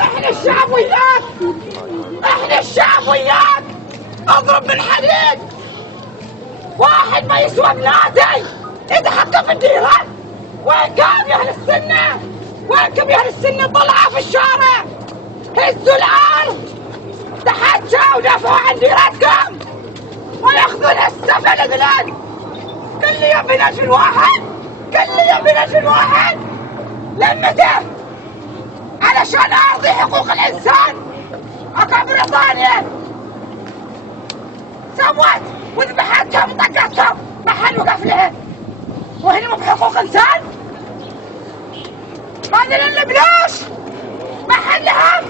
احنا الشعب وياك، احنا الشعب وياك. اضرب بالحديد، واحد ما يسوى بنادي اذا حطه في الديره. وينكم يا اهل السنه؟ وينكم يا اهل السنه؟ طلعوا في الشارع، هزوا الارض، تحجوا ودافعوا عن ديرتكم وياخذون السفل اذلان. كل يوم بنجم واحد، كل يوم بنجم واحد. لمته علشان ارضي حقوق الانسان. اكو بريطانيا سوت وذبحتهم وطقتهم، ما حد وقف لها. وهنا مو بحقوق انسان؟ هذا اللبنوش ما حد لهم.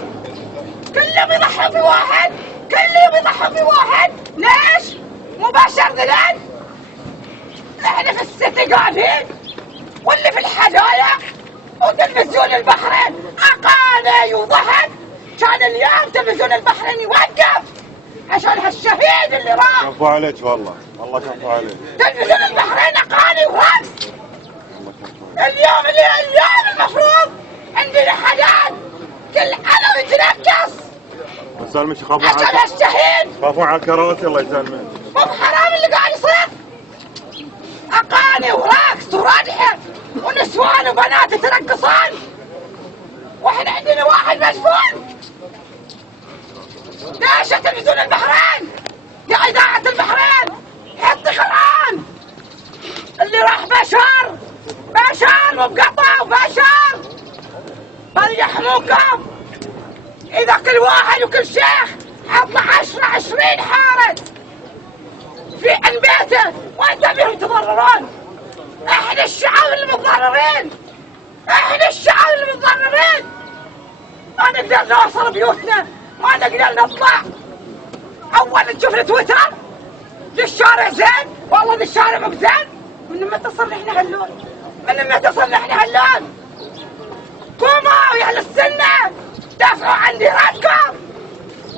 كلهم يضحوا في واحد، كلهم يضحوا في واحد. ليش؟ مباشر ذلال. احنا في السيتي قاعدين واللي في الحدايق وتلفزيون البحرين اقاني وضحك. كان اليوم تلفزيون البحرين يوقف عشان هالشهيد اللي راح. كفو عليك والله، والله كفو عليك. تلفزيون البحرين اقاني ورقص. اليوم المفروض عندنا حداد كل علم يتنكس. يسلمك خافوا عشان هالشهيد. خافوا على الكراسي الله يسلمك. مو بحرام اللي قاعد يصير؟ اقاني ورقص وردحه ونسوان وبنات يترقصان، واحنا عندنا واحد مدفون. ليش تلفزيون البحرين؟ يا اذاعه البحرين حطي قران. اللي راح بشار مقطع وبشار بل يحموكم. اذا كل واحد وكل شيخ حط 10-20 حارس في عن بيته وانتم بهم يتضررون. احنا الشعب اللي متضررين، احنا الشعب اللي متضررين. ما نقدر نوصل بيوتنا، ما نقدر نطلع. اول نشوف التويتر للشارع زين، والله للشارع مو بزين. من متى صرنا احنا هاللون؟ من متى صرنا احنا هاللون؟ قوموا يا اهل السنه، دافعوا عن ديرتكم.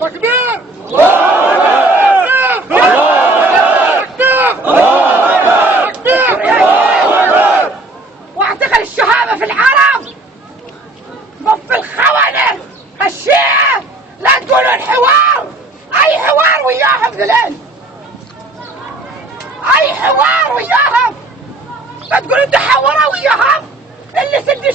تكبير! واعتقل الشهامه في العرب، مو في الخونه الشيعه. لا تقولون حوار، اي حوار وياهم ذلين، اي حوار وياهم. لا تقولون تحوروا وياهم. اللي سد